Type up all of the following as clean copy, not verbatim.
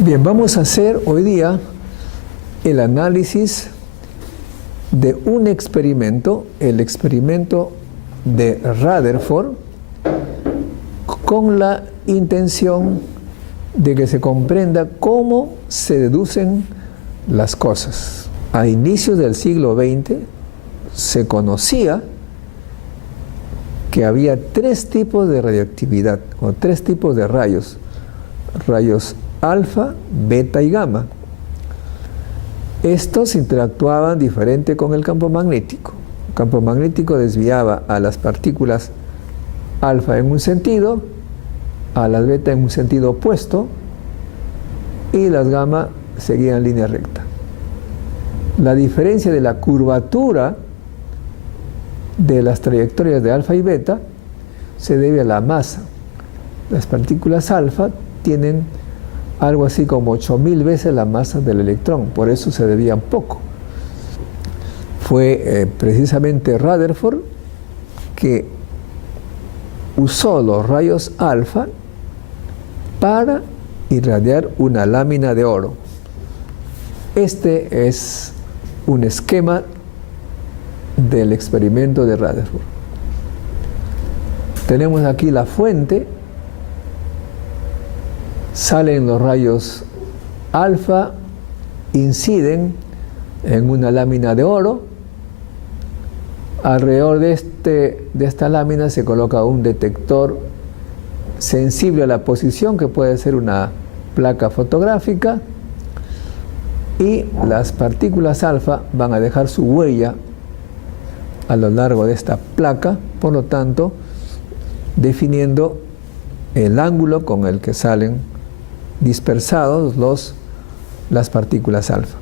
Bien, vamos a hacer hoy día el análisis de un experimento, el experimento de Rutherford, con la intención de que se comprenda cómo se deducen las cosas. A inicios del siglo XX se conocía que había tres tipos de radioactividad o tres tipos de rayos: rayos alfa, beta y gamma. Estos interactuaban diferente con el campo magnético. El campo magnético desviaba a las partículas alfa en un sentido, a las beta en un sentido opuesto, y las gamma seguían en línea recta. La diferencia de la curvatura de las trayectorias de alfa y beta se debe a la masa. Las partículas alfa tienen algo así como 8000 veces la masa del electrón, por eso se desvían poco. Fue precisamente Rutherford que usó los rayos alfa para irradiar una lámina de oro. Este es un esquema del experimento de Rutherford. Tenemos aquí la fuente, salen los rayos alfa, inciden en una lámina de oro. Alrededor de esta lámina se coloca un detector sensible a la posición, que puede ser una placa fotográfica, y las partículas alfa van a dejar su huella a lo largo de esta placa, por lo tanto definiendo el ángulo con el que salen dispersados las partículas alfa.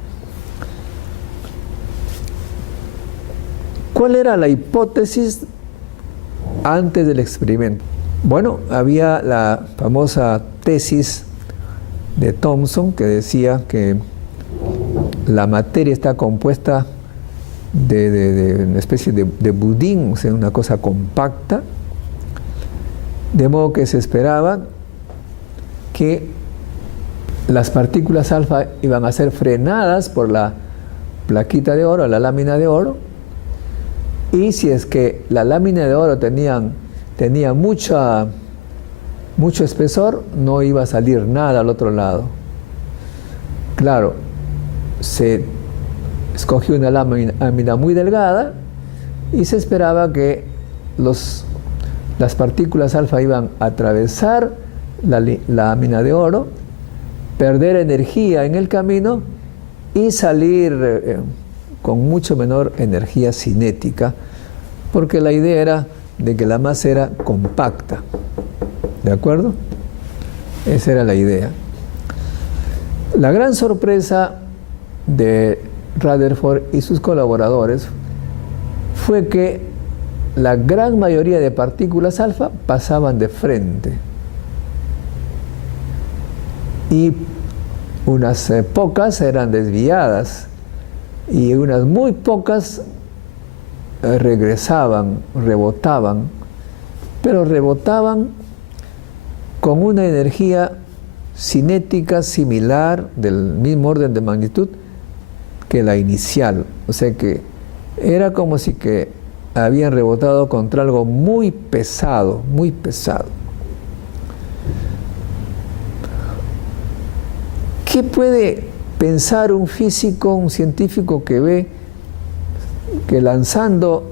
¿Cuál era la hipótesis antes del experimento? Bueno, había la famosa tesis de Thomson, que decía que la materia está compuesta de una especie de budín, o sea, una cosa compacta, de modo que se esperaba que las partículas alfa iban a ser frenadas por la plaquita de oro, la lámina de oro, y si es que la lámina de oro tenía mucho espesor, no iba a salir nada al otro lado. Claro, se escogió una lámina muy delgada y se esperaba que las partículas alfa iban a atravesar la lámina de oro, perder energía en el camino y salir con mucho menor energía cinética, porque la idea era de que la masa era compacta. ¿De acuerdo? Esa era la idea. La gran sorpresa de Rutherford y sus colaboradores fue que la gran mayoría de partículas alfa pasaban de frente y unas pocas eran desviadas y unas muy pocas regresaban, rebotaban, pero rebotaban con una energía cinética similar, del mismo orden de magnitud que la inicial. O sea que era como si que habían rebotado contra algo muy pesado, muy pesado. ¿Qué puede pensar un físico, un científico que ve que lanzando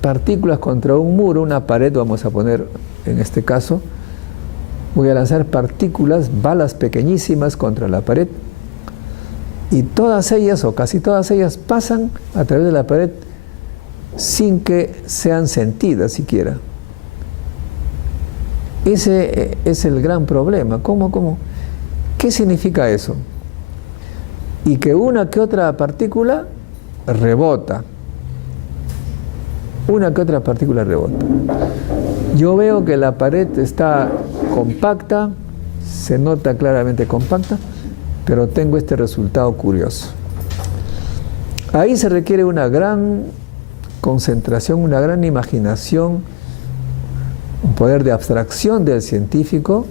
partículas contra un muro, una pared, vamos a poner en este caso, voy a lanzar partículas, balas pequeñísimas contra la pared, y todas ellas, o casi todas ellas, pasan a través de la pared sin que sean sentidas siquiera? Ese es el gran problema. ¿Cómo? ¿Qué significa eso? Y que una que otra partícula rebota. Una que otra partícula rebota. Yo veo que la pared está compacta, se nota claramente compacta, pero tengo este resultado curioso. Ahí se requiere una gran concentración, una gran imaginación, un poder de abstracción del científico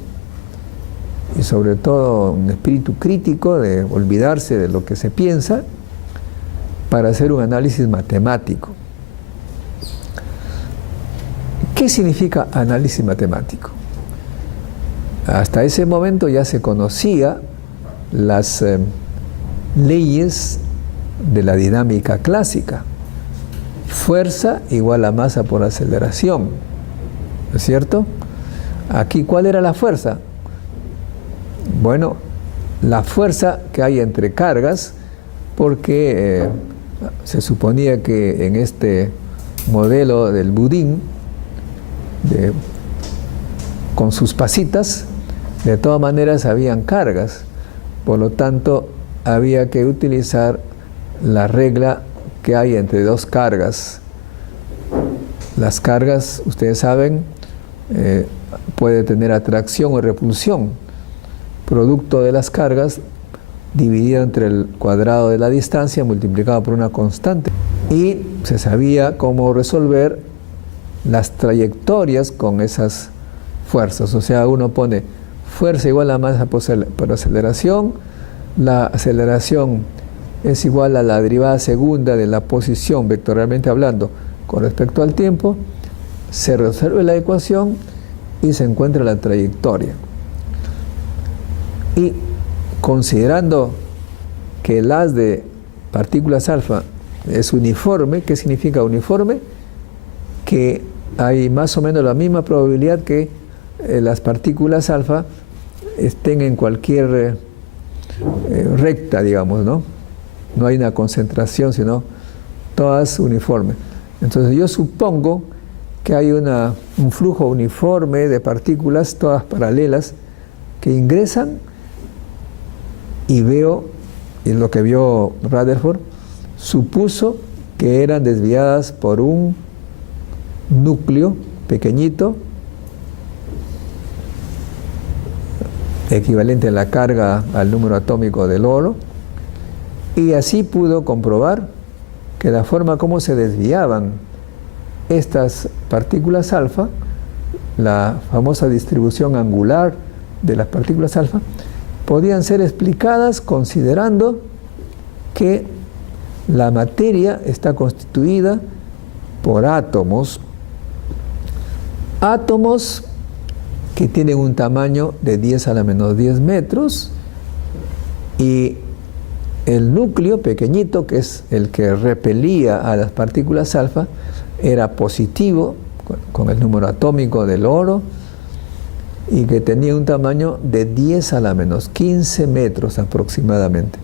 y sobre todo un espíritu crítico de olvidarse de lo que se piensa para hacer un análisis matemático. ¿Qué significa análisis matemático? Hasta ese momento ya se conocía las leyes de la dinámica clásica. Fuerza igual a masa por aceleración, ¿no es cierto? Aquí, ¿cuál era la fuerza? Bueno, la fuerza que hay entre cargas, porque se suponía que en este modelo del budín, con sus pasitas, de todas maneras habían cargas, por lo tanto había que utilizar la regla que hay entre dos cargas. Las cargas, ustedes saben, puede tener atracción o repulsión, producto de las cargas dividido entre el cuadrado de la distancia multiplicado por una constante, y se sabía cómo resolver las trayectorias con esas fuerzas. O sea, uno pone fuerza igual a masa por aceleración, la aceleración es igual a la derivada segunda de la posición, vectorialmente hablando, con respecto al tiempo, se resuelve la ecuación y se encuentra la trayectoria. Y considerando que el haz de partículas alfa es uniforme, ¿qué significa uniforme? Que hay más o menos la misma probabilidad que las partículas alfa estén en cualquier recta, digamos, ¿no? No hay una concentración, sino todas uniformes. Entonces yo supongo que hay un flujo uniforme de partículas, todas paralelas, que ingresan, y veo, y lo que vio Rutherford, supuso que eran desviadas por un núcleo pequeñito, equivalente a la carga al número atómico del oro, y así pudo comprobar que la forma como se desviaban estas partículas alfa, la famosa distribución angular de las partículas alfa, podían ser explicadas considerando que la materia está constituida por átomos que tienen un tamaño de 10 a la menos 10 metros, y el núcleo pequeñito, que es el que repelía a las partículas alfa, era positivo con el número atómico del oro, y que tenía un tamaño de 10 a la menos 15 metros aproximadamente.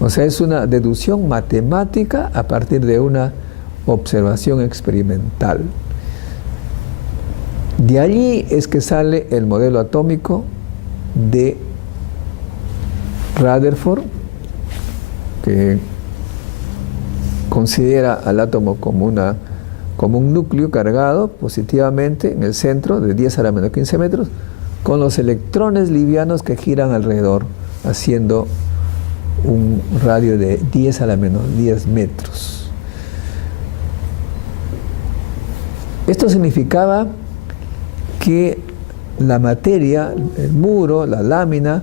O sea, es una deducción matemática a partir de una observación experimental. De allí es que sale el modelo atómico de Rutherford, que considera al átomo como un núcleo cargado positivamente en el centro de 10 a la menos 15 metros, con los electrones livianos que giran alrededor, haciendo un radio de 10 a la menos 10 metros. Esto significaba que la materia, el muro, la lámina,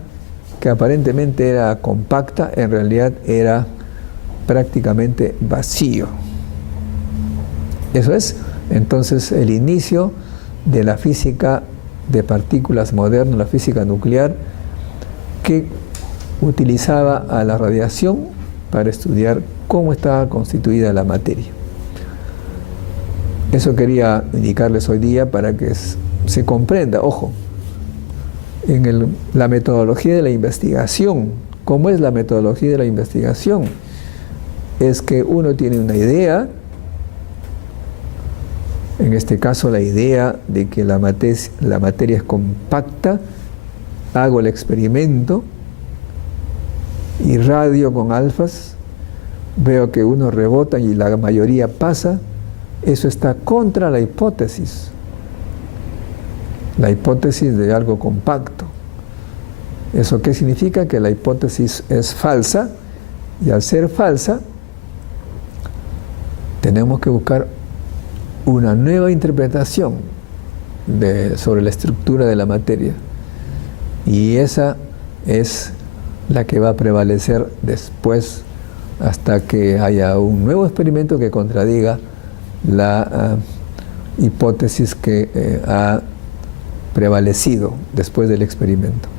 que aparentemente era compacta, en realidad era prácticamente vacío. Eso es entonces el inicio de la física de partículas moderna, la física nuclear, que utilizaba a la radiación para estudiar cómo estaba constituida la materia. Eso quería indicarles hoy día para que se comprenda, ojo, en la metodología de la investigación. ¿Cómo es la metodología de la investigación? Es que uno tiene una idea, en este caso la idea de que la materia es compacta, hago el experimento, irradio con alfas, veo que unos rebotan y la mayoría pasa. Eso está contra la hipótesis de algo compacto. ¿Eso qué significa? Que la hipótesis es falsa, y al ser falsa tenemos que buscar una nueva interpretación sobre la estructura de la materia. Y esa es la que va a prevalecer después hasta que haya un nuevo experimento que contradiga la hipótesis que ha prevalecido después del experimento.